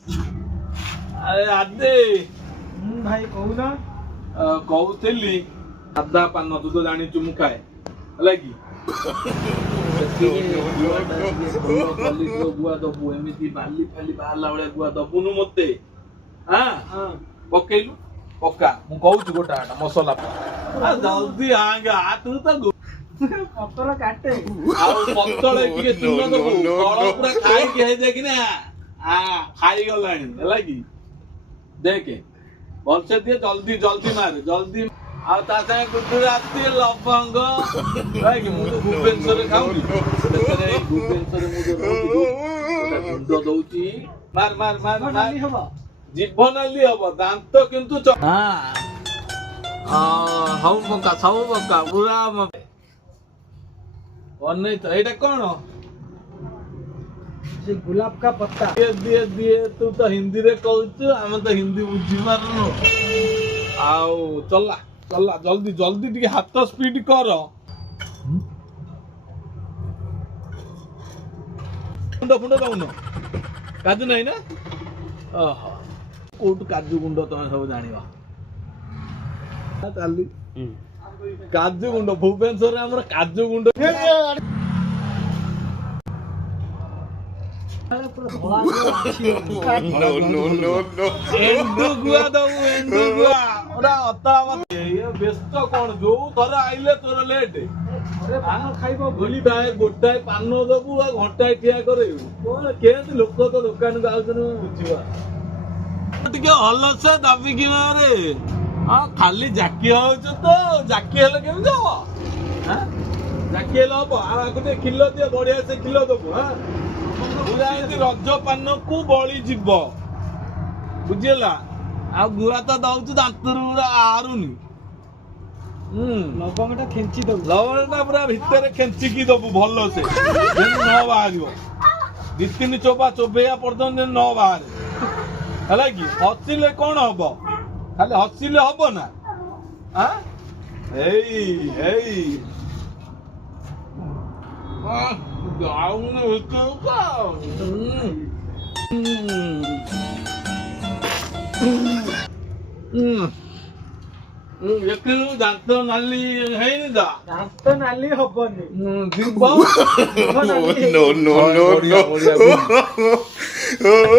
ଆରେ ଆଦେ ଭାଇ କହୁନ କହୁଥିଲି ସାଧା ପାନ ତୁ ତ ଜାଣିଛୁ ମୁଁ ଖାଏ ହେଲା କି ଗୁଆ ଦବୁ ଏମିତି ବାଲି ଫାଲି ବାହାରିଲା ଭଳିଆ ଗୁଆ ଦବୁନୁ ମତେ ପକେଇଲୁ ପକା ମୁଁ କହୁଛି ଗୋଟା ମସଲା ଜଲ୍ଦି ଆଙ୍ଗା ତୁ ତ ପତ୍ର କାଟେ ଆଉ ପତଳେ ଟିକେ ଚୂନ ଦବୁ ଫଳ ପୁରା ଖାଇକି ହେଇଯାଇକି ନା ଖାଇଗଲାଣି ହେଲା କି ଦେଖେ ଭଲସେ ଦିଏ ଜଲ୍ଦି ଜଲ୍ଦି ମାରେ ଜଲ୍ଦି ଆଉ ତା ସାଙ୍ଗେ ଗୁଜୁରାତି ଲବଙ୍ଗ ମୁଁ ତ ଭୁବନେଶ୍ୱରରେ ଖାଉନି ସେଥିରେ ଭୁବନେଶ୍ୱରରେ ମୁଁ ଯୋଉ ରହୁଛି ଗୁଣ୍ଡ ଦଉଛି ମାର ମାର ମାର ମାର ହବ ଜିଭ ନାଲି ହବ ଦାନ୍ତ କିନ୍ତୁ ସବୁ ପକା ସବୁ ପକା ପୁରା ବନେଇ ତ ଏଇଟା କଣ ସେ ଗୁଲାବ କା ପତ୍ତା ଦିଏ ଦିଏ ତୁ ତ ହିନ୍ଦୀରେ କହୁଛୁ ଆମେ ତ ହିନ୍ଦୀ ବୁଝିପାରୁନୁ ଆଉ ଚଲା ଚଲା ଜଲ୍ଦି ଜଲ୍ଦି ଟିକେ ହାତ ସ୍ପିଡ କର ଗୁଣ୍ଡ ଫୁଣ୍ଡ ଦଉନ କାଜୁ ନାହିଁ ନା ଓହୋ କୋଉଠୁ କାଜୁ ଗୁଣ୍ଡ ତମେ ସବୁ ଜାଣିବ ଚାଲି କାଜୁ ଗୁଣ୍ଡ ଭୁବନେଶ୍ୱରରେ ଆମର କାଜୁ ଗୁଣ୍ଡ ଏଣ୍ଡୁଗୁଆ ଦବୁ ଏଣ୍ଡୁଗୁଆ ବ୍ୟସ୍ତ କଣ ଯୋଉ ଥର ଆଇଲେ ତୋର ଲେଟ୍ ପାନ ଖାଇବ ଭୁଲି ଗୋଟାଏ ପାନ ଦବୁ ଆଉ ଘଣ୍ଟାଏ ଠିଆ କରେଇବୁ କଣ କେମିତି ଲୋକ ତ ଦୋକାନକୁ ଆଉଛନ୍ତି ବୁଝିବା ଟିକେ ଭଲସେ ଦାବିକି ରେ ହଁ ଖାଲି ଜାକି ହଉଛୁ ତ ଜାକି ହେଲେ କେମିତି ହବ ଜାକି ହେଲେ ହବ ଆଉ ଆକୁ ଟିକେ କ୍ଷୀର ଦିଅ ବଢିଆ ସେ କ୍ଷୀର ଦବୁ ପୁରା ଏମିତି ରଜ ପାନକୁ ବଳି ଯିବ ବୁଝିହେଲା ଆଉ ଗୁଆ ତ ଦଉଛୁ ଦାନ୍ତରୁ ପୁରା ଆରୁନି ଲବଙ୍ଗ ଟା ଖେଞ୍ଚି ଦବୁ ଲବଙ୍ଗ ଟା ପୁରା ଭିତରେ ଖେଞ୍ଚିକି ଦବୁ ଭଲସେ ଯେମିତି ନ ବାହାରିବ ଦି ତିନି ଚୋପା ଚୋବେଇବା ପର୍ଯ୍ୟନ୍ତ ଯେମିତି ନ ବାହାରେ ହେଲା କି ହସିଲେ କଣ ହବ ଖାଲି ହସିଲେ ହବ ନା ଏଇ ଏଇ ଯାଉନି ଦେଖିଲୁ ଦାନ୍ତ ନାଲି ହେଇନି ତ ଦାନ୍ତ ନାଲି ହବନି ଯିବ no.